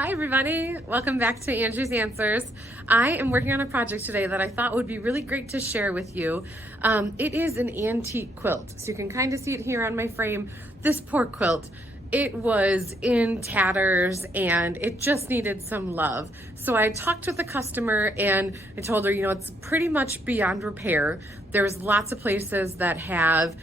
Hi everybody, welcome back to Angie's Answers. I am working on a project today that I thought would be really great to share with you. It is an antique quilt, so you can kind of see it here on my frame. This poor quilt, it was in tatters and it just needed some love. So I talked with the customer and I told her, it's pretty much beyond repair. There's lots of places that have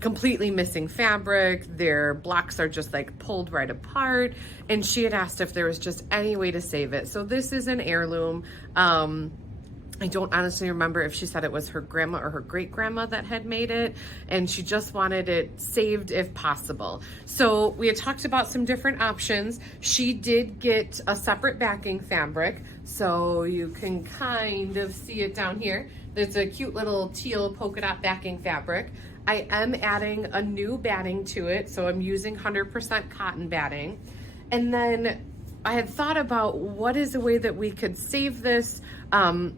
completely missing fabric. Their blocks are just like pulled right apart. And she had asked if there was just any way to save it. So this is an heirloom. I don't honestly remember if she said it was her grandma or her great grandma that had made it, and she just wanted it saved if possible. So we had talked about some different options. She did get a separate backing fabric, so you can kind of see it down here. There's a cute little teal polka dot backing fabric. I am adding a new batting to it, so I'm using 100% cotton batting. And then I had thought about what is a way that we could save this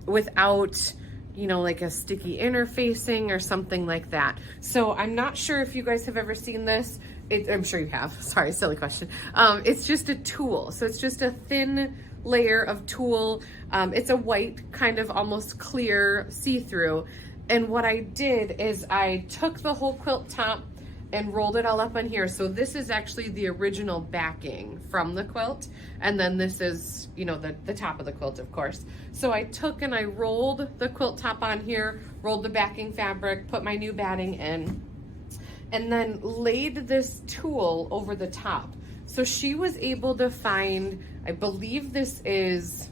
without, like a sticky interfacing or something like that. So I'm not sure if you guys have ever seen this. I'm sure you have. Sorry, silly question. It's just a tool. So it's just a thin layer of tulle. It's a white, kind of almost clear see-through. And what I did is I took the whole quilt top and rolled it all up on here. So this is actually the original backing from the quilt. And then this is, the top of the quilt, of course. So I took and I rolled the quilt top on here, rolled the backing fabric, put my new batting in, and then laid this tulle over the top. So she was able to find, I believe this is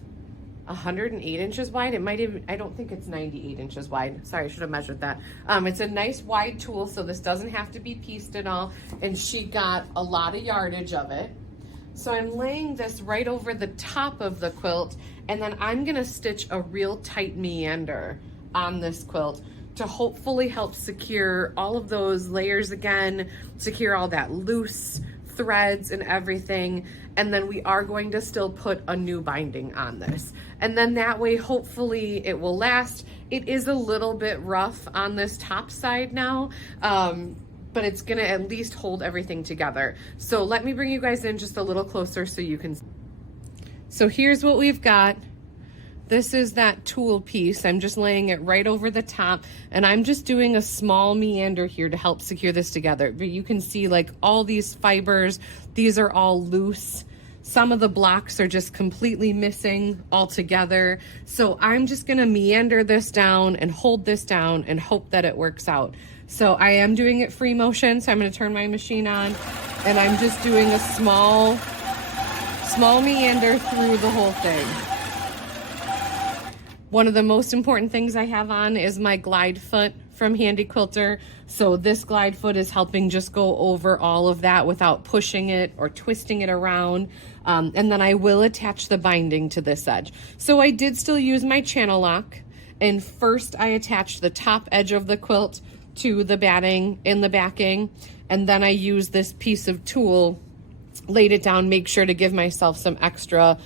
108 inches wide. It might even, I don't think it's 98 inches wide. Sorry, I should have measured that. It's a nice wide tool, so this doesn't have to be pieced at all. And she got a lot of yardage of it. So I'm laying this right over the top of the quilt, and then I'm gonna stitch a real tight meander on this quilt to hopefully help secure all of those layers again, secure all that loose threads and everything. And then we are going to still put a new binding on this. And then that way, hopefully it will last. It is a little bit rough on this top side now, but it's gonna at least hold everything together. So let me bring you guys in just a little closer so you can. So here's what we've got. This is that tulle piece. I'm just laying it right over the top, and I'm just doing a small meander here to help secure this together. But you can see like all these fibers, these are all loose. Some of the blocks are just completely missing altogether. So I'm just gonna meander this down and hold this down and hope that it works out. So I am doing it free motion, so I'm gonna turn my machine on, and I'm just doing a small meander through the whole thing. One of the most important things I have on is my glide foot from Handy Quilter. So this glide foot is helping just go over all of that without pushing it or twisting it around. And then I will attach the binding to this edge. So I did still use my channel lock. And first I attached the top edge of the quilt to the batting in the backing. And then I used this piece of tulle, laid it down, make sure to give myself some extra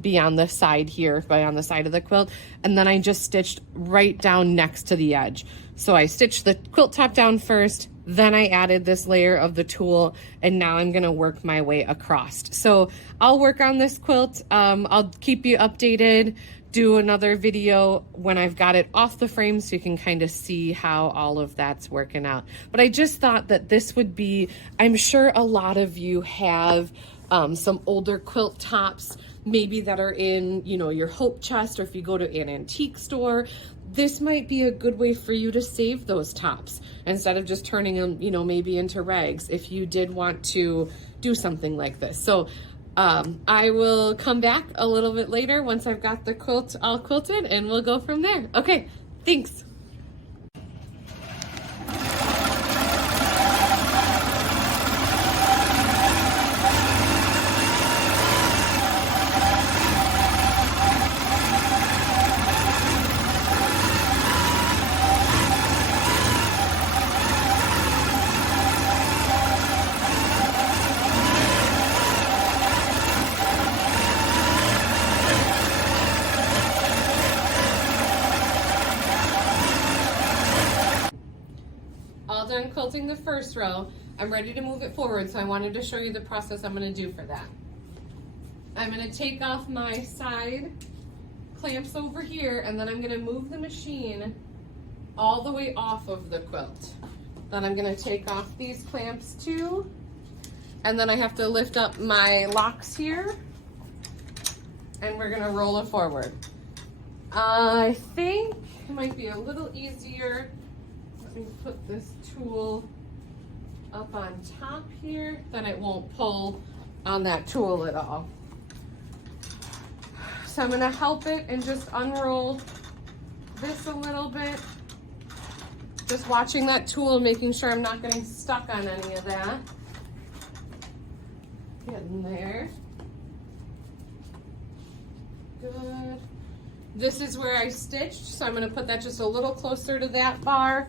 be on the side here, on the side of the quilt. And then I just stitched right down next to the edge. So I stitched the quilt top down first, then I added this layer of the tulle, and now I'm gonna work my way across. So I'll work on this quilt. I'll keep you updated, do another video when I've got it off the frame so you can kind of see how all of that's working out. But I just thought that this would be, I'm sure a lot of you have some older quilt tops, maybe that are in, your hope chest, or if you go to an antique store, this might be a good way for you to save those tops instead of just turning them, maybe into rags if you did want to do something like this. So I will come back a little bit later once I've got the quilt all quilted, and we'll go from there. Okay, thanks. Done quilting the first row. I'm ready to move it forward, so I wanted to show you the process I'm going to do for that. I'm going to take off my side clamps over here, and then I'm going to move the machine all the way off of the quilt. Then I'm going to take off these clamps too, and then I have to lift up my locks here, and we're going to roll it forward. I think it might be a little easier. Let me put this tool up on top here, then it won't pull on that tool at all. So I'm going to help it and just unroll this a little bit. Just watching that tool, making sure I'm not getting stuck on any of that. Getting there. Good. This is where I stitched, so I'm going to put that just a little closer to that bar.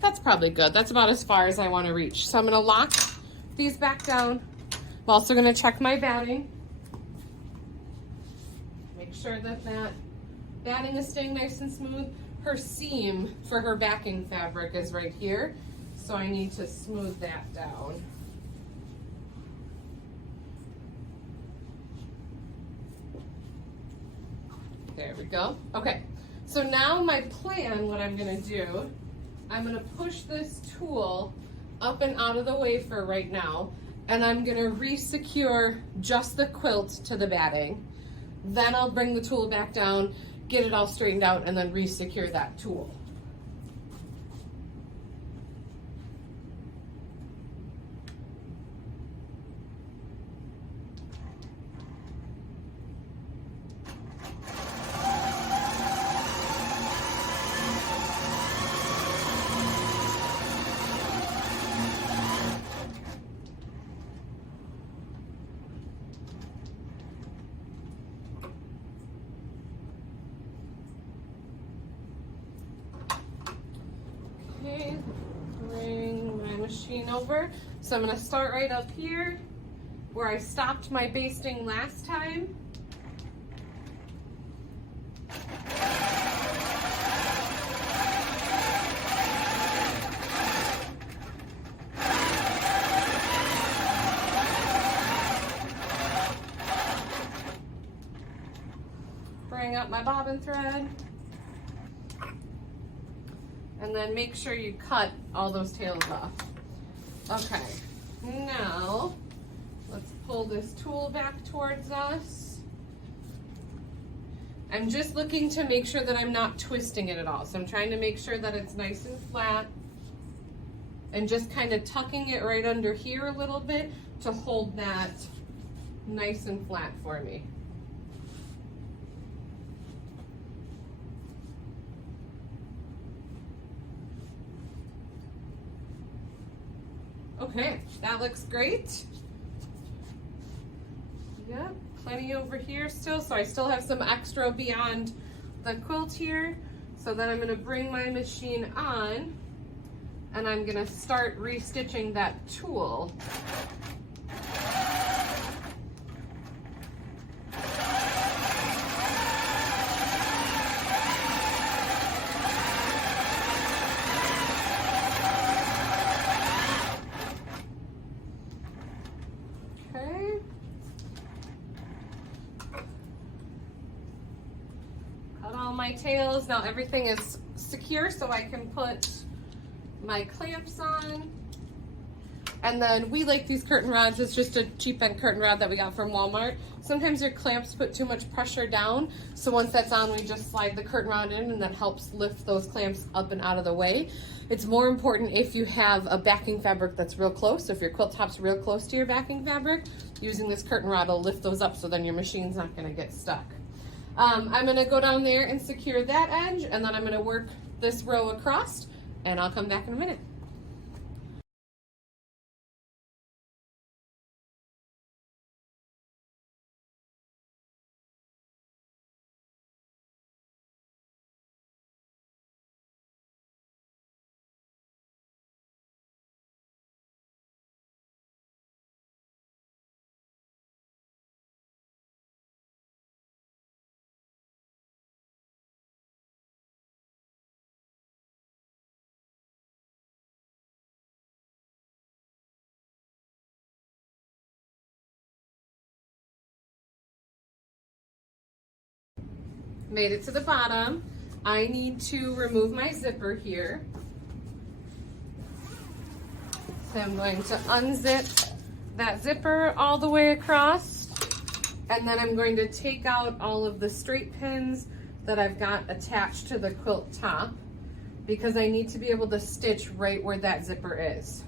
That's probably good. That's about as far as I want to reach. So I'm going to lock these back down. I'm also going to check my batting. Make sure that that batting is staying nice and smooth. Her seam for her backing fabric is right here, so I need to smooth that down. There we go. Okay, so now my plan, what I'm going to do, I'm going to push this tool up and out of the way for right now, and I'm going to re-secure just the quilt to the batting. Then I'll bring the tool back down, get it all straightened out, and then re-secure that tool. Okay, bring my machine over. So I'm going to start right up here where I stopped my basting last time. Bring up my bobbin thread. And then make sure you cut all those tails off. Okay, now let's pull this tool back towards us. I'm just looking to make sure that I'm not twisting it at all. So I'm trying to make sure that it's nice and flat and just kind of tucking it right under here a little bit to hold that nice and flat for me. Okay, that looks great. Yep, plenty over here still, so I still have some extra beyond the quilt here. So then I'm going to bring my machine on, and I'm going to start restitching that tool. My tails. Now everything is secure, so I can put my clamps on. And then we like these curtain rods. It's just a cheap end curtain rod that we got from Walmart. Sometimes your clamps put too much pressure down, so once that's on, we just slide the curtain rod in, and that helps lift those clamps up and out of the way. It's more important if you have a backing fabric that's real close. So if your quilt top's real close to your backing fabric, using this curtain rod will lift those up, so then your machine's not going to get stuck. I'm going to go down there and secure that edge, and then I'm going to work this row across, and I'll come back in a minute. Made it to the bottom. I need to remove my zipper here. So I'm going to unzip that zipper all the way across, and then I'm going to take out all of the straight pins that I've got attached to the quilt top, because I need to be able to stitch right where that zipper is.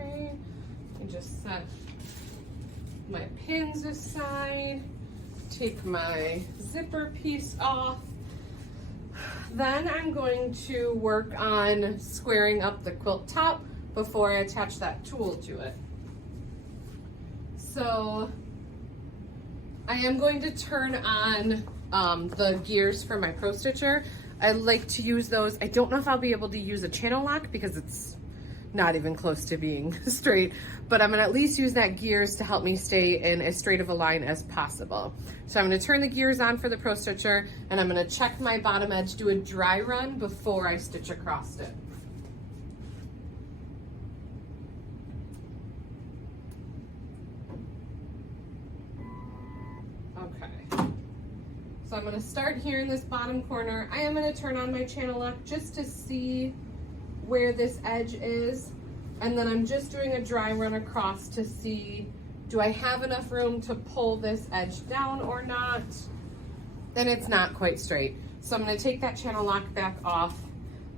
Okay, and just set my pins aside, take my zipper piece off. Then I'm going to work on squaring up the quilt top before I attach that tool to it. So I am going to turn on the gears for my Pro Stitcher. I like to use those. I don't know if I'll be able to use a channel lock because it's not even close to being straight, but I'm gonna at least use that gears to help me stay in as straight of a line as possible. So I'm gonna turn the gears on for the Pro Stitcher, and I'm gonna check my bottom edge, do a dry run before I stitch across it. Okay, so I'm gonna start here in this bottom corner. I am gonna turn on my channel lock just to see where this edge is, and then I'm just doing a dry run across to see, do I have enough room to pull this edge down or not? Then it's not quite straight. So I'm gonna take that channel lock back off,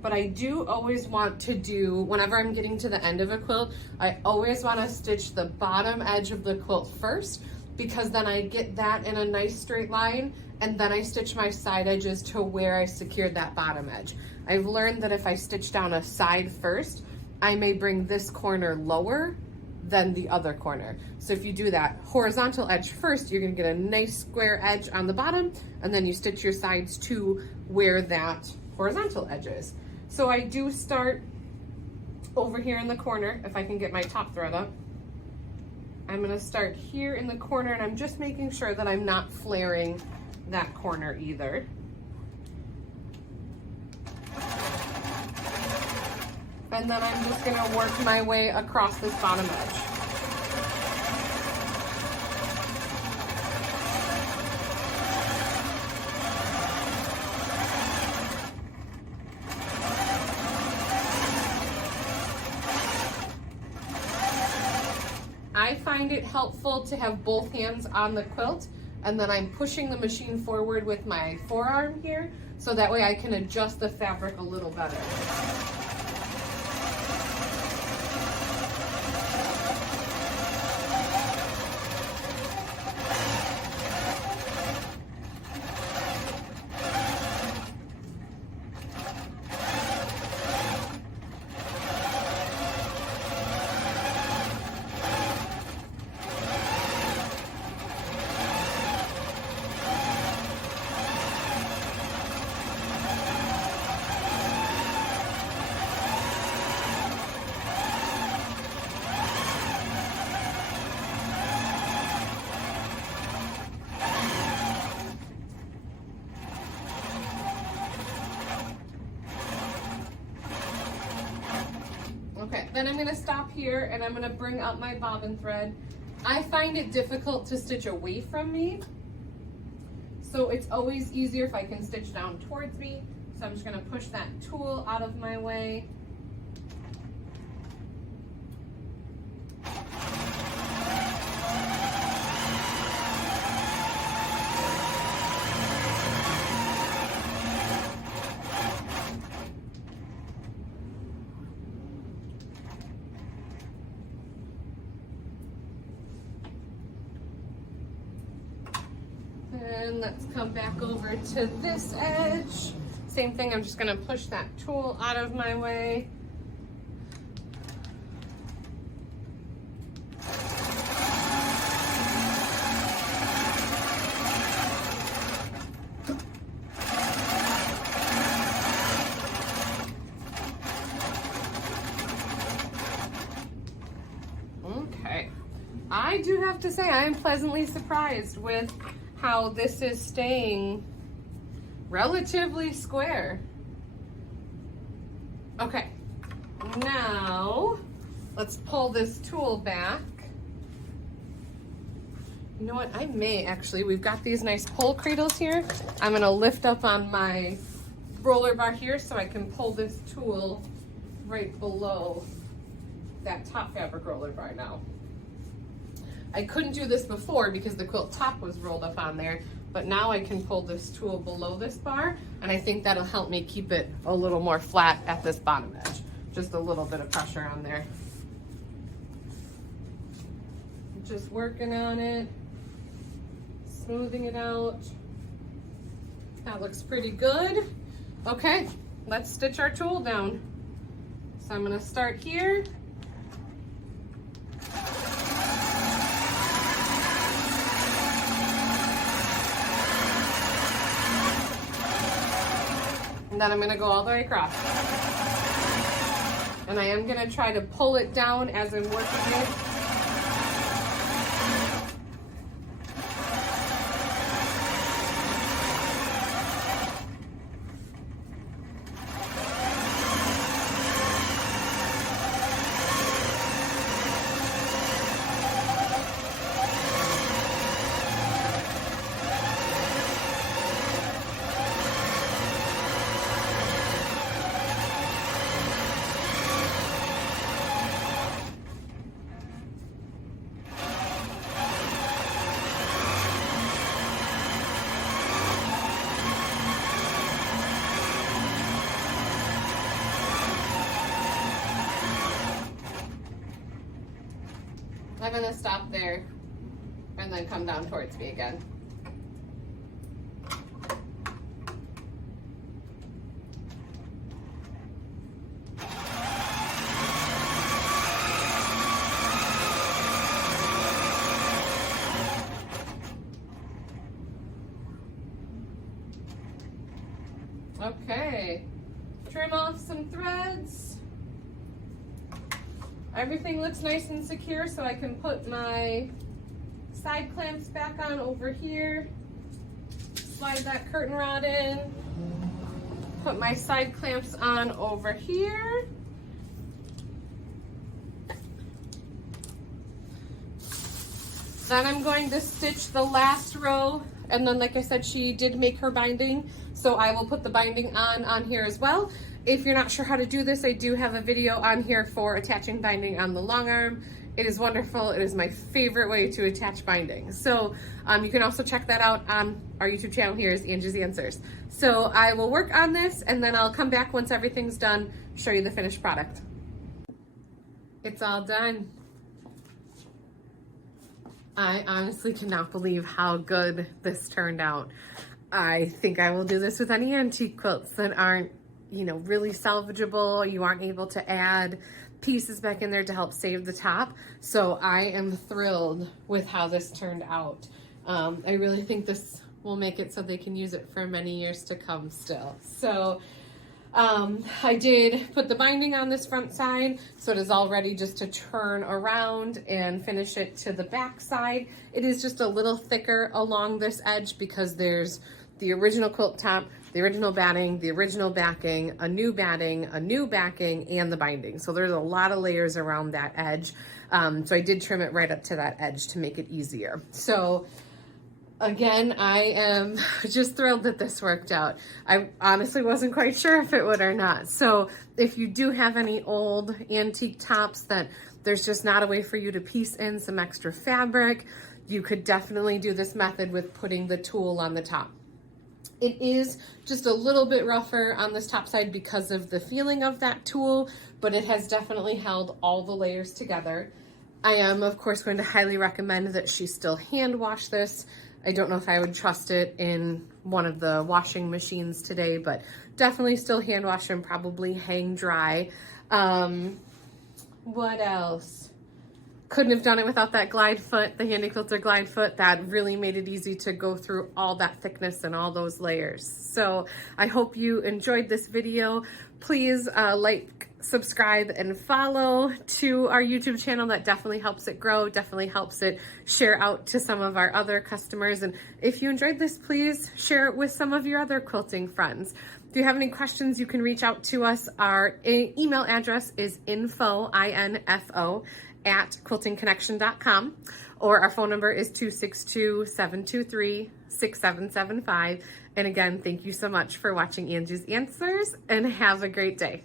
but I do always want to do, whenever I'm getting to the end of a quilt, I always wanna stitch the bottom edge of the quilt first, because then I get that in a nice straight line, and then I stitch my side edges to where I secured that bottom edge. I've learned that if I stitch down a side first, I may bring this corner lower than the other corner. So if you do that horizontal edge first, you're gonna get a nice square edge on the bottom, and then you stitch your sides to where that horizontal edge is. So I do start over here in the corner, if I can get my top thread up. I'm gonna start here in the corner, and I'm just making sure that I'm not flaring that corner either. And then I'm just gonna work my way across this bottom edge. I find it helpful to have both hands on the quilt, and then I'm pushing the machine forward with my forearm here, so that way I can adjust the fabric a little better. Okay, then I'm gonna stop here and I'm gonna bring up my bobbin thread. I find it difficult to stitch away from me, so it's always easier if I can stitch down towards me. So I'm just gonna push that tool out of my way. And let's come back over to this edge. Same thing, I'm just gonna push that tool out of my way. Okay, I do have to say I am pleasantly surprised with how this is staying relatively square. Okay, now let's pull this tool back. You know what, I may actually, we've got these nice pull cradles here. I'm gonna lift up on my roller bar here so I can pull this tool right below that top fabric roller bar now. I couldn't do this before because the quilt top was rolled up on there, but now I can pull this tool below this bar, and I think that'll help me keep it a little more flat at this bottom edge. Just a little bit of pressure on there. Just working on it, smoothing it out. That looks pretty good. Okay, let's stitch our tool down. So I'm gonna start here. And then I'm gonna go all the way across. And I am gonna try to pull it down as I'm working it. I'm gonna stop there and then come down towards me again. Okay, trim off some threads. Everything looks nice and secure, so I can put my side clamps back on over here, slide that curtain rod in, put my side clamps on over here. Then I'm going to stitch the last row, and then like I said, she did make her binding, so I will put the binding on here as well. If you're not sure how to do this, I do have a video on here for attaching binding on the long arm. It is wonderful. It is my favorite way to attach binding. So you can also check that out on our YouTube channel here is Angie's Answers. So I will work on this and then I'll come back once everything's done, show you the finished product. It's all done. I honestly cannot believe how good this turned out. I think I will do this with any antique quilts that aren't, you know, really salvageable. You aren't able to add pieces back in there to help save the top. So I am thrilled with how this turned out. I really think this will make it so they can use it for many years to come still. So I did put the binding on this front side, so it is all ready just to turn around and finish it to the back side. It is just a little thicker along this edge because there's the original quilt top, the original batting, the original backing, a new batting, a new backing, and the binding. So there's a lot of layers around that edge. So I did trim it right up to that edge to make it easier. So again, I am just thrilled that this worked out. I honestly wasn't quite sure if it would or not. So if you do have any old antique tops that there's just not a way for you to piece in some extra fabric, you could definitely do this method with putting the tool on the top. It is just a little bit rougher on this top side because of the feeling of that tool, but it has definitely held all the layers together. I am, of course, going to highly recommend that she still hand wash this. I don't know if I would trust it in one of the washing machines today, but definitely still hand wash and probably hang dry. What else? Couldn't have done it without that glide foot, the Handy Quilter glide foot. That really made it easy to go through all that thickness and all those layers. So I hope you enjoyed this video. Please like, subscribe and follow to our YouTube channel. That definitely helps it grow, definitely helps it share out to some of our other customers. And if you enjoyed this, please share it with some of your other quilting friends. If you have any questions, you can reach out to us. Our email address is info, I-N-F-O, at quiltingconnection.com, or our phone number is 262-723-6775. And again, thank you so much for watching Angie's Answers, and have a great day.